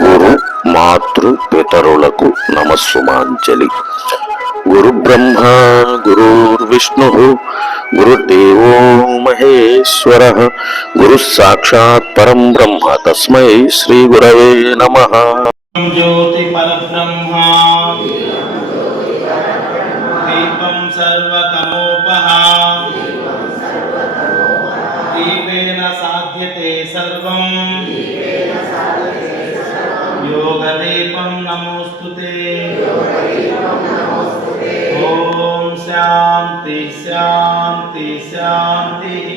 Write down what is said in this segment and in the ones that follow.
గురు మాతృ పితరులకు నమస్సుమాంజలి. గురు బ్రహ్మ గురుర్విష్ణు గురుదేవో మహేశ్వర గురు సాక్షాత్ పరం బ్రహ్మ తస్మై శ్రీ గురవే నమ. జ్యోతి పరబ్రహ్మ సాధ్యతే సర్వం. योगदीपं नमोऽस्तु ते ॐ शान्ति शान्ति शान्तिः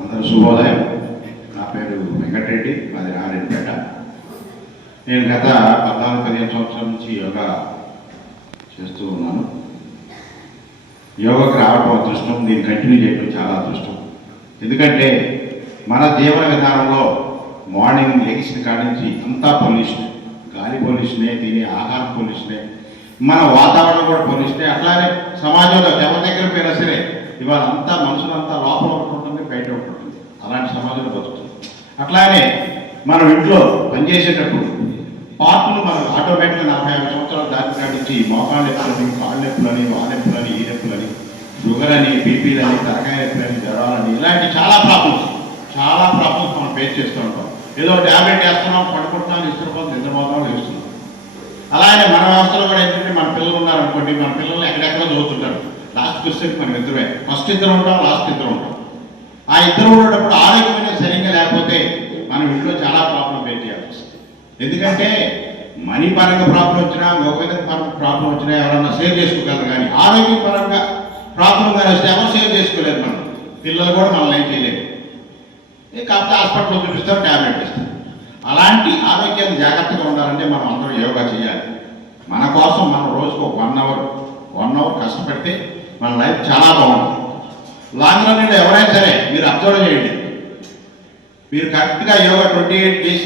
అందరూ శుభోదయం నా పేరు వెంకటరెడ్డి మాది నారాయణపేట నేను గత పద్నాలుగు పదిహేను సంవత్సరాల నుంచి యోగా చేస్తూ ఉన్నాను యోగాకి రావడం అదృష్టం దీన్ని కంటిన్యూ చేయడం చాలా అదృష్టం ఎందుకంటే మన జీవన విధానంలో మార్నింగ్ లెగిసిన కాడి నుంచి అంతా పొల్యూషన్ గాలి పొల్యూషనే దీని ఆహారం పొల్యూషనే మన వాతావరణం కూడా పొల్యూషనే అట్లానే సమాజంలో ఎవరి దగ్గర పోయినా సరే ఇవాళ అంతా మనుషులంతా లోపల ఉంటుంది బయట ఉంటుంది అలాంటి సమాజంలో బతుకుతుంది అట్లానే మనం ఇంట్లో పనిచేసేటప్పుడు పార్కులు మనం ఆటోమేటిక్గా నలభై ఐదు సంవత్సరాలు దాటి కాడించి మోకాళ్ళ నొప్పులని కాళ్ళ నొప్పులని ఆ నొప్పులని ఈ నొప్పులని షుగర్ అని బీపీలని తరకాయ నొప్పులని జ్వరాలని ఇలాంటి చాలా ప్రాబ్లమ్స్ చాలా ప్రాబ్లమ్స్ మనం ఫేస్ చేస్తూ ఉంటాం. ఏదో ట్యాబ్లెట్ వేస్తున్నాం పడుకుంటున్నాం నిద్రపోతాం నిద్రపోతాం లేస్తున్నాం. అలాగే మన వ్యవస్థలో కూడా ఏంటంటే మన పిల్లలు ఉన్నారనుకోండి మన పిల్లలు ఎక్కడెక్కడ చదువుతుంటారు. లాస్ట్ క్వశ్చన్ మనం ఇద్దరే ఫస్ట్ ఇద్దరు ఉంటాం లాస్ట్ ఇద్దరు ఉంటాం. ఆ ఇద్దరు ఉండేటప్పుడు ఆరోగ్యమైన సరిగ్గా లేకపోతే మనం ఇంట్లో చాలా ప్రాబ్లం ఫేస్ చేయాల్సి వస్తుంది. ఎందుకంటే మనీ పరంగా ప్రాబ్లం వచ్చినా ఒక పరంగా ప్రాబ్లం వచ్చినా ఎవరన్నా సేవ్ చేసుకోగలరు కానీ ఆరోగ్యపరంగా ప్రాబ్లం కానీ వస్తే ఎవరు సేవ్ చేసుకోలేరు మనం. పిల్లలు కూడా మనల్ని ఏం చేయలేరు. కాకపోతే హాస్పిటల్లో చూపిస్తారు ట్యాబ్లెట్ ఇస్తారు. అలాంటి ఆరోగ్యాన్ని జాగ్రత్తగా ఉండాలంటే మనం అందరం యోగా చేయాలి. మన కోసం మనం రోజుకు ఒక వన్ అవర్ వన్ అవర్ కష్టపడితే మన లైఫ్ చాలా బాగుంటుంది. లాంగ్ రన్ ఎవరైనా సరే మీరు అబ్జర్వ్ చేయండి. మీరు కరెక్ట్గా యోగా ట్వంటీ ఎయిట్ డేస్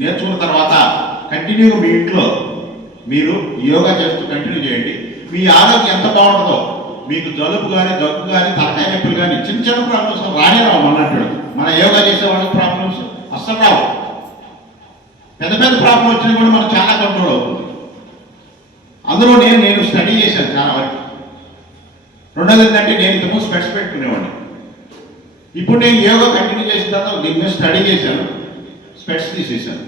నేర్చుకున్న తర్వాత కంటిన్యూ మీ ఇంట్లో మీరు యోగా చేస్తూ కంటిన్యూ చేయండి. మీ ఆరోగ్యం ఎంత బాగుంటుందో మీకు జలుబు కానీ దగ్గు కానీ తలకాయ నొప్పులు కానీ చిన్న చిన్న ప్రాబ్లమ్స్ రానే రావు మన మన యోగా చేసే వాళ్ళకి ప్రాబ్లమ్స్ అస్సలు రావు. పెద్ద పెద్ద ప్రాబ్లం వచ్చినా కూడా మనకు చాలా కంట్రోల్ అవుతుంది. అందులో నేను నేను స్టడీ చేశాను చాలా వరకు. రెండోది ఏంటంటే నేను ఇంతకు స్పెట్స్ పెట్టుకునేవాడిని. ఇప్పుడు నేను యోగా కంటిన్యూ చేసిన తర్వాత దీని మీద స్టడీ చేశాను. స్పెట్స్ తీసేశాను.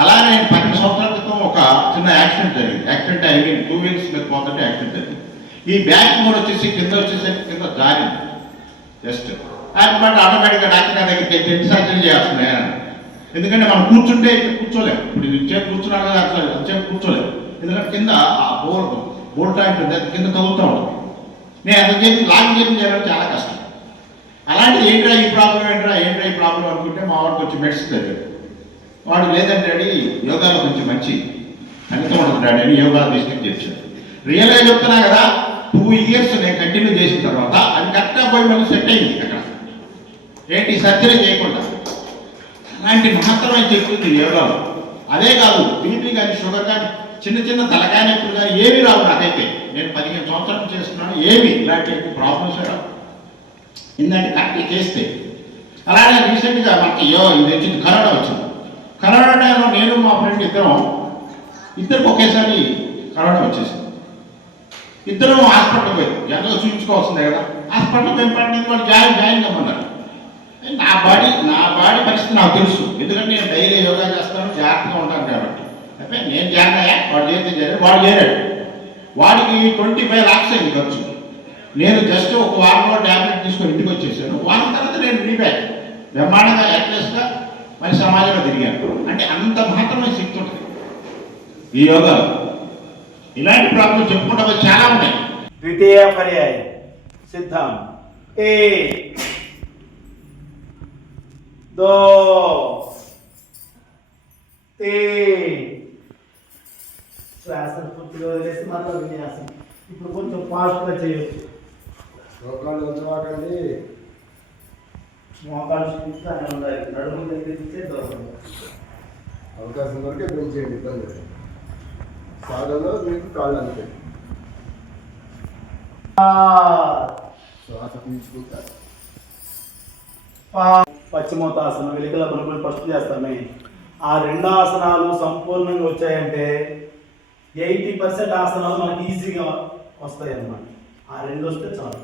అలానే నేను పన్నెండు సంవత్సరాల క్రితం ఒక చిన్న యాక్సిడెంట్ జరిగింది. Accident I mean two wheels మీద పోతుంటే యాక్సిడెంట్ జరిగింది. ఈ బ్యాక్ మోడ్ వచ్చేసి కింద వచ్చేసి కింద జారింది. జస్ట్ బట్ ఆటోమేటిక్గా డాక్టర్ గారి దగ్గరికి టెన్ సర్జరీ చేస్తున్నాయి ఎందుకంటే మనం కూర్చుంటే కూర్చోలేము ఇప్పుడు ఇది చేపు కదా అట్లా చేపు కూర్చోలేము ఎందుకంటే కింద ఆ బోర్ బోర్డు టైం ఉంటుంది కింద తగులుతూ ఉంటుంది. నేను ఎంత చేసి లాంగ్ జర్నీ చేయడం చాలా కష్టం. అలాంటి ఏంట్రా ఈ ప్రాబ్లం ఏంట్రా ఏంట్రా ఈ ప్రాబ్లం అనుకుంటే మా వాడికి వచ్చి మెడిసిన్ దగ్గర వాడు లేదంటే డాడీ యోగాలో కొంచెం మంచి ఫలితం ఉంటుంది డాడీ అని యోగా తీసుకుని చేర్చాడు రియల్గా చెప్తున్నా కదా టూ ఇయర్స్ నేను కంటిన్యూ చేసిన తర్వాత అది కరెక్ట్గా పోయి మళ్ళీ సెట్ అయింది అక్కడ. ఏంటి సర్జరీ చేయకుండా? అలాంటి మహత్తరమైన చెప్తుంది యోగాలు అదే కాదు బీపీ కానీ షుగర్ కానీ చిన్న చిన్న తలకాయ నొప్పులు కానీ ఏమీ రావు నాకైతే. నేను పదిహేను సంవత్సరాలు చేస్తున్నాను ఏమి ఇలాంటి ప్రాబ్లమ్స్ రావు. ఏంటంటే కరెక్ట్ చేస్తే. అలాగే రీసెంట్గా మనకి యో ఇది వచ్చింది కరోనా వచ్చింది. కరోనా టైంలో నేను మా ఫ్రెండ్ ఇద్దరం ఇద్దరికి ఒకేసారి కరోనా వచ్చేసింది. ఇద్దరం హాస్పిటల్ పోయి. జనరల్ చూపించుకోవాల్సిందే కదా. హాస్పిటల్ పోయి పట్టింది వాళ్ళు జాయిన్ జాయిన్ కమ్మన్నారు. నా బాడీ నా బాడీ పరిస్థితి నాకు తెలుసు. ఎందుకంటే నేను డైలీ యోగా చేస్తాను జాగ్రత్తగా ఉంటాను కాబట్టి. అయితే నేను జాగ్రత్త వాడు చేస్తే జరిగింది వాడు చేరాడు వాడికి ట్వంటీ ఫైవ్ లాక్స్ అయింది ఖర్చు. నేను జస్ట్ ఒక వారంలో ట్యాబ్లెట్ తీసుకొని ఇంటికి వచ్చేసాను. వారం తర్వాత నేను రీబ్యాక్ బ్రహ్మాండంగా యాక్ట్రెస్గా మరి సమాజంలో తిరిగాను. అంటే అంత మాత్రమే శక్తి ఉంటుంది. ఈ యోగా. ఇలాంటి ప్రాబ్లం చెప్పుకుంటే చాలా ఉన్నాయి. ద్వితీయ పర్యాయం. సిద్ధాంతం. ఏ दो तीन శ్వాస పూర్తిగా వదిలేసి మరలా విన్యాసం ఇప్పుడు కొంచెం ఫాస్ట్గా చేయొచ్చు రోగాలు ఉంచమాకండి మోకాలు చూపిస్తానే ఉండాలి నడుము దగ్గర నుంచే దూరం అవకాశం వరకే పెంచేయండి ఇబ్బంది లేదు. సాధనలో మీకు కాళ్ళు అంతే శ్వాస పీల్చుకుంటారు పా- పశ్చిమోత్తాసనం వెలికల పలుకులు ఫస్ట్ చేస్తామే ఆ రెండు ఆసనాలు సంపూర్ణంగా వచ్చాయంటే ఎయిటీ పర్సెంట్ ఆసనాలు మనకి ఈజీగా వస్తాయి అన్నమాట ఆ రెండు వస్తే చాలు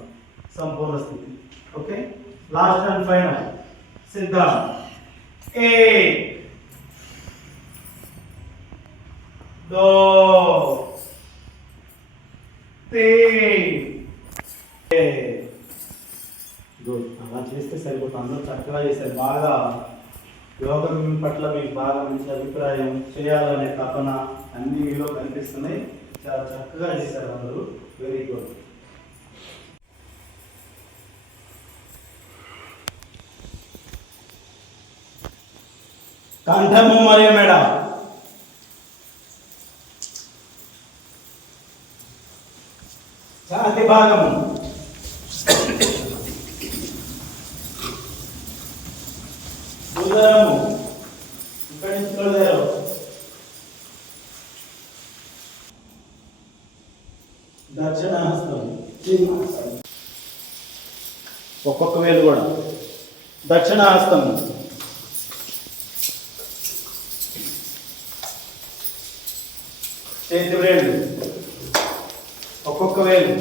సంపూర్ణ స్థితి. ఓకే? లాస్ట్ అండ్ ఫైనల్ సిద్ధం. ఏ. దో తీన్ ఏ గుడ్ అలా చేస్తే సరిపోతుంది అందరూ చక్కగా చేశారు బాగా యోగం పట్ల మీకు బాగా మంచి అభిప్రాయం చేయాలనే తపన అన్ని మీలో కనిపిస్తున్నాయి. చాలా చక్కగా చేశారు అందరూ. వెరీ గుడ్ కంఠము మరియు మేడం? ఛాతి భాగము ఉదరము ఇక్కడి నుంచి హృదయం దక్షిణాహస్తం. ఒక్కొక్క వేలు కూడా. దక్షిణాహస్తం. చేతి వేలు. ఒక్కొక్క వేలు.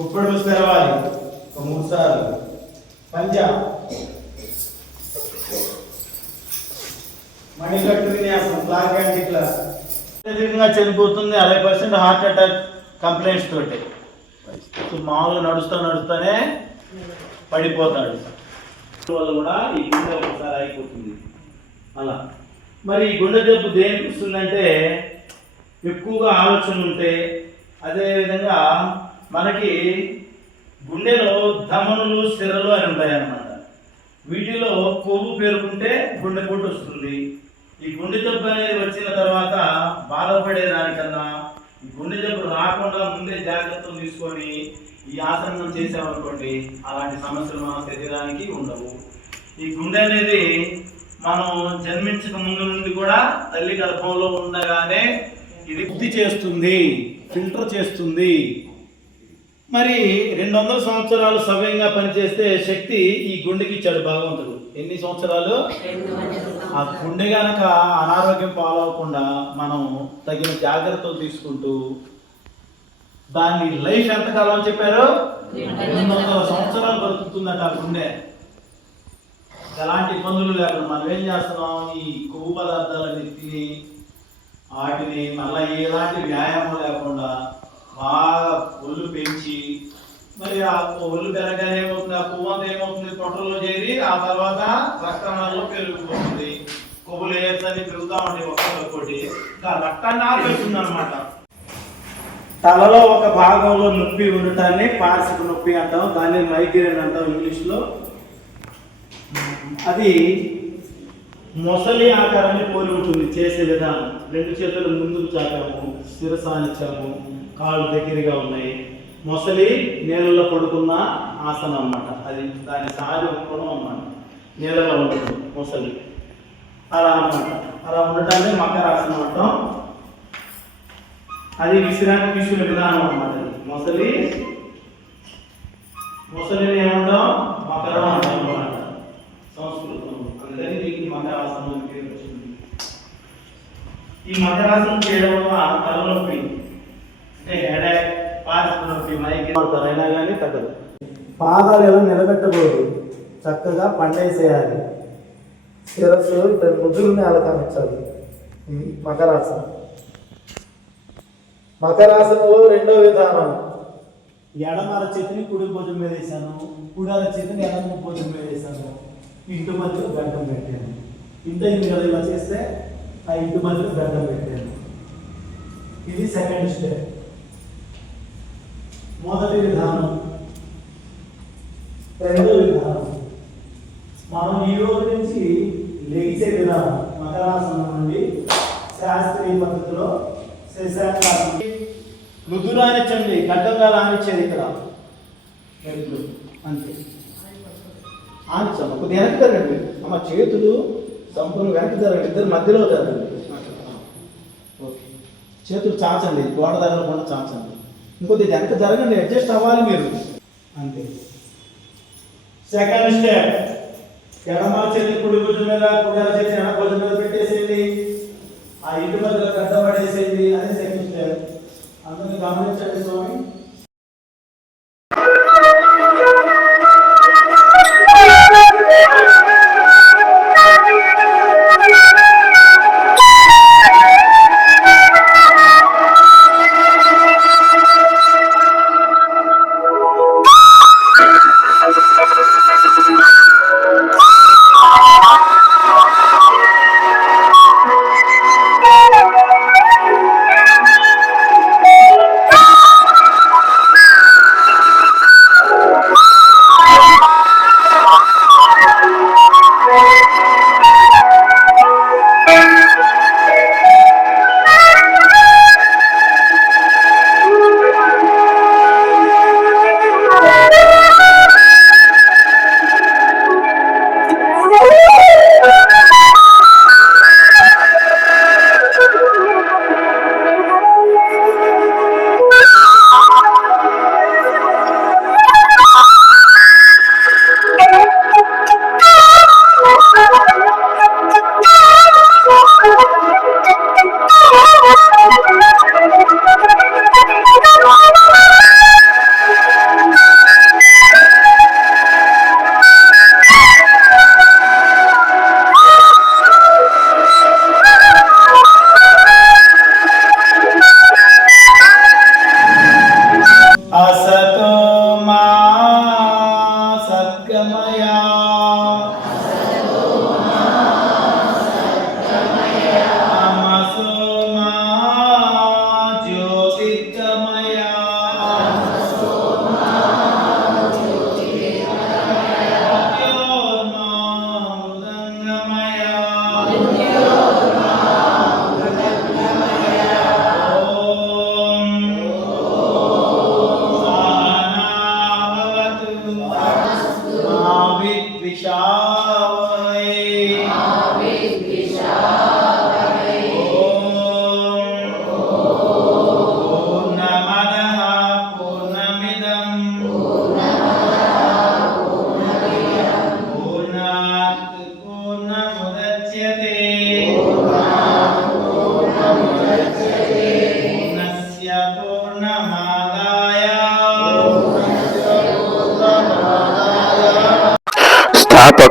గుప్పడు తెరవాలి. ఒక మూడు సార్లు. పంజా. మణికట్టు విన్యాసం బ్లాక్ అండ్ ఇట్లా అత్యధికంగా చనిపోతుంది అరవై పర్సెంట్ హార్ట్ అటాక్ కంప్లైంట్స్ తోటి. సో మామూలుగా నడుస్తూ నడుస్తూనే పడిపోతాడు. వల్ల కూడా ఈ గుండె ఒకసారి అయిపోతుంది అలా. మరి ఈ గుండె జబ్బు దేనికి వస్తుందంటే ఎక్కువగా ఆలోచన ఉంటే అదేవిధంగా మనకి గుండెలో ధమనులు సిరలు అని ఉంటాయి అన్నమాట వీటిలో కొవ్వు పేరుకుంటే గుండెపోటు వస్తుంది. ఈ గుండె జబ్బు అనేది వచ్చిన తర్వాత బాధపడే దానికన్నా ఈ గుండె జబ్బు రాకుండా ముందే జాగ్రత్తలు తీసుకొని ఈ ఆసనం చేసామనుకోండి అలాంటి సమస్యలు మన శరీరానికి ఉండవు. ఈ గుండె అనేది మనం జన్మించక ముందు నుండి కూడా తల్లి గర్భంలో ఉండగానే ఇది వృద్ధి చేస్తుంది ఫిల్టర్ చేస్తుంది. మరి రెండు వందల సంవత్సరాలు సవ్యంగా పనిచేస్తే శక్తి ఈ గుండెకి ఇచ్చాడు భగవంతుడు ఎన్ని సంవత్సరాలు? ఆ గుండె గనక అనారోగ్యం పాలవకుండా మనం తగిన జాగ్రత్తలు తీసుకుంటూ దాన్ని లైఫ్ ఎంతకాలం అని చెప్పారు? రెండు వందల సంవత్సరాలు. బతుకుతుందట ఆ గుండె. ఎలాంటి ఇబ్బందులు లేకుండా మనం ఏం చేస్తున్నాం? ఈ కొవ్వు పదార్థాలని తిని వాటిని మళ్ళీ ఎలాంటి వ్యాయామం లేకుండా బాగా ఒళ్ళు పెంచి మరి ఆ ఒళ్ళు పెరగానే ఏమవుతుంది? ఆ కొవ్వు అంతా ఏమవుతుంది? పొట్టలో చేరి ఆ తర్వాత రక్తనాళలో పెరిగిపోతుంది. కొవ్వులు ఏర్చని పెరుగుతూ ఉంటాయి ఒక్కొక్కటి ఇంకా రక్తాన్ని ఆపేస్తుంది అనమాట తలలో ఒక భాగంలో నొప్పి ఉండటాన్ని పార్శ్వ నొప్పి అంటాం దాన్ని మైగ్రేన్ అంటాం ఇంగ్లీష్లో. అది మొసలి ఆకారాన్ని పోలి ఉంటుంది చేసే విధానం. రెండు చేతులు ముందుకు చాపాము శిరసానిచ్చాము కాళ్ళు దగ్గరగా ఉన్నాయి. మొసలి నీళ్ళలో పడుకున్న ఆసనం అన్నమాట. అది దాని సహజ గుణం అన్నమాట. నీళ్ళలో ఉంటుంది మొసలి. అలా అన్నమాట. అలా ఉండటాన్ని మకరాసనం అంటాం. అది విశ్రాంతి తీసుకునే విధానం అన్నమాట మొసలి మొసలిని ఏమంటాం? మకరం అంటాం అన్నమాట. సంస్కృతం. అందుకని దీనికి మకరాసనం అని పేరు వచ్చింది. ఈ మకరాసనం చేయడం వల్ల తలనొప్పి అంటే హెడేక్ మైకి అయినా కానీ తగ్గదు. పాదాలు ఎలా నిలబెట్టకూడదు. చక్కగా పండేసేయాలి. శిరస్సు ఇద్దరు ముద్దులు నేల కనొచ్చాలి మకరాసనం. మకరాసనంలో రెండో విధానం. ఎడమర చేతిని కుడి భుజం మీద వేసాను కుడాల చేతిని ఎడమ భుజం మీద వేసాను ఇంటి మధ్యలో గడ్డం పెట్టాను. ఇంత ఇంటి ఇలా చేస్తే ఆ ఇంటి మధ్యలో గడ్డం పెట్టాను. ఇది సెకండ్ స్టెప్. మొదటి విధానం. రెండో విధానం. మనం ఈ రోజు నుంచి లెగిసే విధానం మకరాసనం నుండి శాస్త్రీయ పద్ధతిలో శశాకారం మృదులు ఆనిచ్చండి గడ్డంగా రానిచ్చేది ఇక్కడ Very అంతే. ఆనిచ్చాము కొద్దిగా వెనక్కి జరగండి అమ్మ చేతులు సంపూర్ణ వెనక్కి జరగండి ఇద్దరు మధ్యలో జరగండి ఓకే. చేతులు చాచండి. గోడ కూడా చాచండి. ఇంకొద్ది ఎంత జరగండి అడ్జస్ట్ అవ్వాలి మీరు. అంతే. Second step. ఎడమ చేతి కుడి భుజం మీద కుడి చేతి ఎడమ భుజం మీద పెట్టేసేయండి. ఆ ఇంటి మధ్యలో పెద్ద పడేసేయండి. అదే సెకండ్ స్టెప్ అందరిని గమనించండి స్వామి.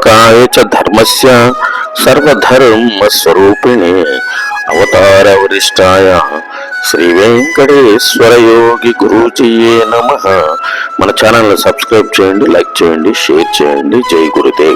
స్థాపకాయ చ ధర్మస్య సర్వధర్మస్వరూపిణే అవతార వరిష్టాయ శ్రీ వెంకటేశ్వర యోగి గురూజీయే నమ మన ఛానల్ని సబ్స్క్రైబ్ చేయండి లైక్ చేయండి షేర్ చేయండి. జై గురుదేవ్.